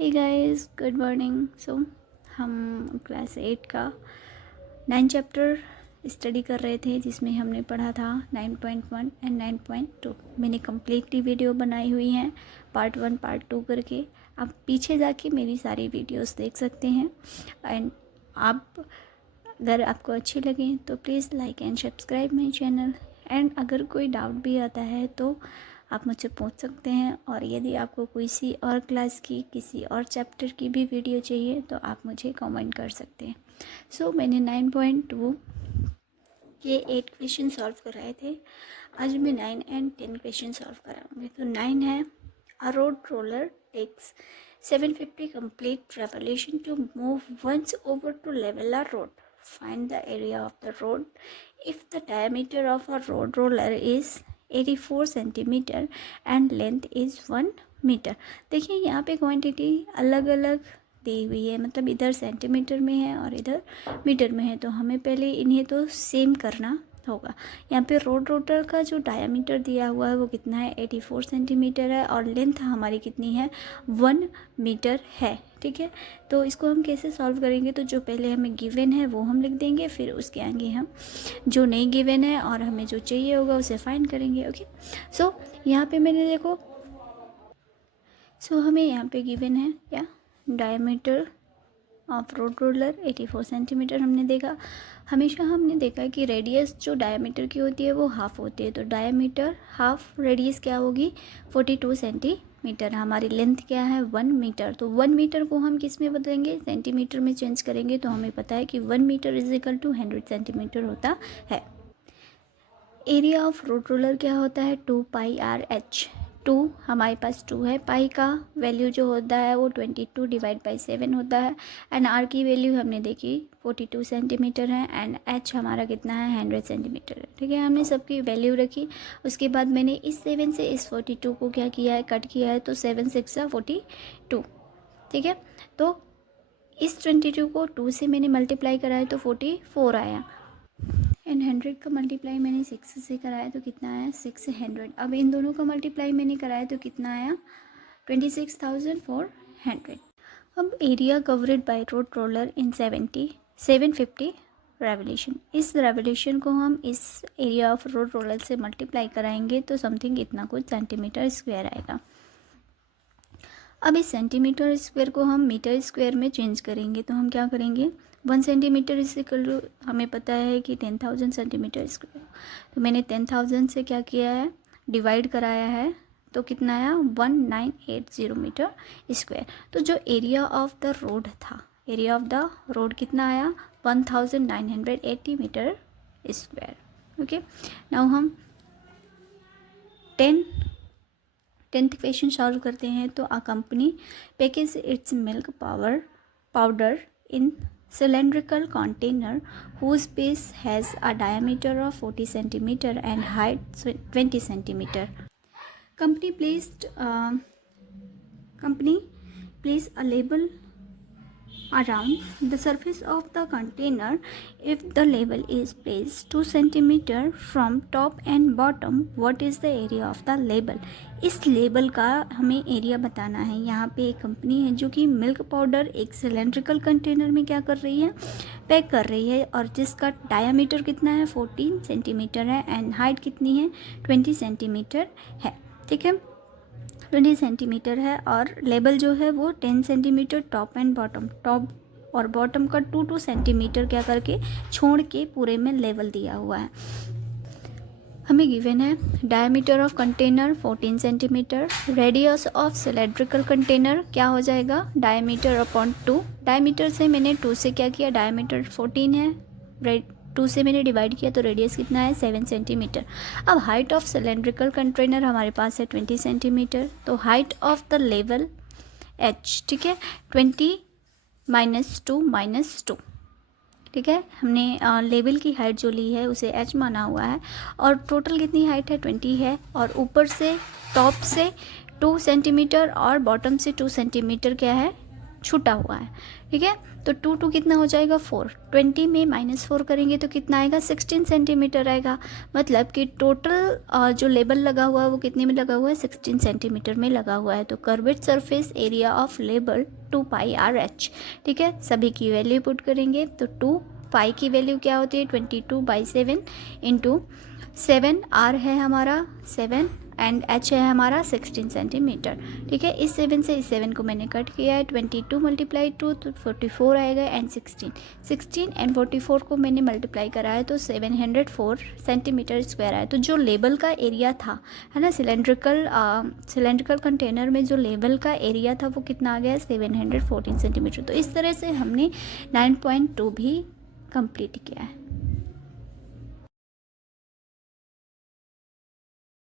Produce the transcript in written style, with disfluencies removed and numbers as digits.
हे guys, good morning. So हम class 8 का 9 chapter study कर रहे थे, जिसमें हमने पढ़ा था 9.1 एंड 9.2। मैंने कम्प्लीटली वीडियो बनाई हुई हैं पार्ट 1 पार्ट 2 करके। आप पीछे जाके मेरी सारी वीडियोस देख सकते हैं। एंड आप अगर आपको अच्छी लगे तो please like and subscribe my channel. And अगर कोई डाउट भी आता है तो आप मुझसे पूछ सकते हैं, और यदि आपको किसी और क्लास की किसी और चैप्टर की भी वीडियो चाहिए तो आप मुझे कमेंट कर सकते हैं। सो मैंने 9.2 के 8 क्वेश्चन सॉल्व कराए थे। आज मैं 9 एंड 10 क्वेश्चन सॉल्व कराऊंगी। तो 9 है, a road roller takes 750 complete revolution to move once over to level a road. Find the area of the road if the diameter of a road roller is 84 centimetre and length is 1 metre. देखिए यहाँ पे quantity अलग अलग दी हुई है, मतलब इधर centimetre में है और इधर मीटर में है, तो हमें पहले इन्हें तो सेम करना होगा। यहाँ पे रोड रोटर का जो डायामीटर दिया हुआ है वो कितना है, 84 सेंटीमीटर है, और लेंथ हमारी कितनी है, 1 मीटर है। ठीक है, तो इसको हम कैसे सॉल्व करेंगे, तो जो पहले हमें गिवन है वो हम लिख देंगे, फिर उसके आगे हम जो नहीं गिवन है और हमें जो चाहिए होगा उसे फाइंड करेंगे। ओके, सो यहाँ पे मैंने देखो, हमें यहाँ पे गिवन है क्या, diameter of road roller 84 centimetre हमने देखा। हमेशा हमने देखा कि रेडियस जो डायमीटर की होती है वो हाफ होती है, तो डायमीटर हाफ रेडियस क्या होगी, 42 सेंटीमीटर। हमारी लेंथ क्या है, 1 मीटर। तो 1 मीटर को हम किस में बदलेंगे, सेंटीमीटर में चेंज करेंगे, तो हमें पता है कि 1 metre is equal to 100 centimetre होता है। एरिया ऑफ रोड रोलर क्या होता है, 2πr/h। 2 हमारे पास 2 है, पाई का वैल्यू जो होता है वो 22 डिवाइड बाई 7 होता है, एंड आर की वैल्यू हमने देखी 42 सेंटीमीटर है, एंड एच हमारा कितना है, 100 सेंटीमीटर है। ठीक है, हमने सबकी वैल्यू रखी। उसके बाद मैंने इस 7 से इस 42 को क्या किया है, कट किया है, तो 7 6 42। ठीक है, तो इस 22 को 2 से मैंने मल्टीप्लाई कराया तो 44 आया, एंड 100 का मल्टीप्लाई मैंने 6 से कराया तो कितना आया, 600। अब इन दोनों का मल्टीप्लाई मैंने कराया तो कितना आया, 26,400। अब area covered by road roller in 750 revolution. इस रेवोल्यूशन को हम इस एरिया ऑफ रोड रोलर से मल्टीप्लाई कराएंगे तो समथिंग इतना कुछ सेंटीमीटर स्क्वायर आएगा। अब इस सेंटीमीटर स्क्वायर को हम मीटर स्क्वायर में चेंज करेंगे, तो हम क्या करेंगे, 1 सेंटीमीटर इज इक्वल टू, हमें पता है कि 10,000 सेंटीमीटर स्क्वायर। तो मैंने 10,000 से क्या किया है, डिवाइड कराया है, तो कितना आया, 1980 मीटर स्क्वायर। तो जो एरिया ऑफ द रोड था, एरिया ऑफ द रोड कितना आया, 1980 मीटर स्क्वायर। ओके, नाउ हम 10th क्वेश्चन सॉल्व करते हैं। तो a company package it's milk powder in cylindrical container whose base has a diameter of 40 centimeter and height 20 centimeter. Company placed a label around the surface of the container. If the label is placed 2 centimeter from top and bottom, what is the area of the label? इस label का हमें area बताना है। यहाँ पे एक company है जो कि मिल्क पाउडर एक सिलेंड्रिकल कंटेनर में क्या कर रही है, पैक कर रही है, और जिसका डायामीटर कितना है, 14 सेंटीमीटर है, एंड हाइट कितनी है, 20 सेंटीमीटर है। ठीक है, 20 सेंटीमीटर है, और लेबल जो है वो 10 centimetre top and bottom, top और बॉटम का 2 सेंटीमीटर क्या करके छोड़ के पूरे में लेवल दिया हुआ है। हमें गिवन है diameter of container 14 centimetre, radius of cylindrical container क्या हो जाएगा, डायमीटर अपॉन 2। डायमीटर से मैंने 2 से क्या किया, डायमीटर 14 है, 2 से मैंने डिवाइड किया तो रेडियस कितना है, 7 सेंटीमीटर। अब हाइट ऑफ सिलेंड्रिकल कंटेनर हमारे पास है 20 सेंटीमीटर, तो height of the level h, ठीक है, 20 -2 -2। ठीक है, हमने लेवल की हाइट जो ली है उसे h माना हुआ है, और टोटल कितनी हाइट है, 20 है, और ऊपर से टॉप से 2 सेंटीमीटर और बॉटम से 2 सेंटीमीटर क्या है, छूटा हुआ है, ठीक है। तो 2 कितना हो जाएगा 4, 20 में -4 करेंगे तो कितना आएगा 16 सेंटीमीटर आएगा। मतलब कि टोटल जो लेबल लगा हुआ है वो कितने में लगा हुआ है 16 सेंटीमीटर में लगा हुआ है। तो curved surface area of label 2 pi RH, ठीक है। सभी की वैल्यू पुट करेंगे तो 2 पाई की वैल्यू क्या होती है 22/7 इंटू 7 R है हमारा 7 एंड H है हमारा 16 सेंटीमीटर, ठीक है। इस 7 से इस 7 को मैंने कट किया है, 22 × 2 तो 44 आएगा एंड 16 एंड 44 को मैंने मल्टीप्लाई करा है तो 704 सेंटीमीटर स्क्वायर आया। तो जो लेबल का एरिया था है ना, सिलेंड्रिकल कंटेनर में जो लेबल का एरिया था वो कितना आ गया 714 सेंटीमीटर। तो इस तरह से हमने 9.2 भी कंप्लीट किया है।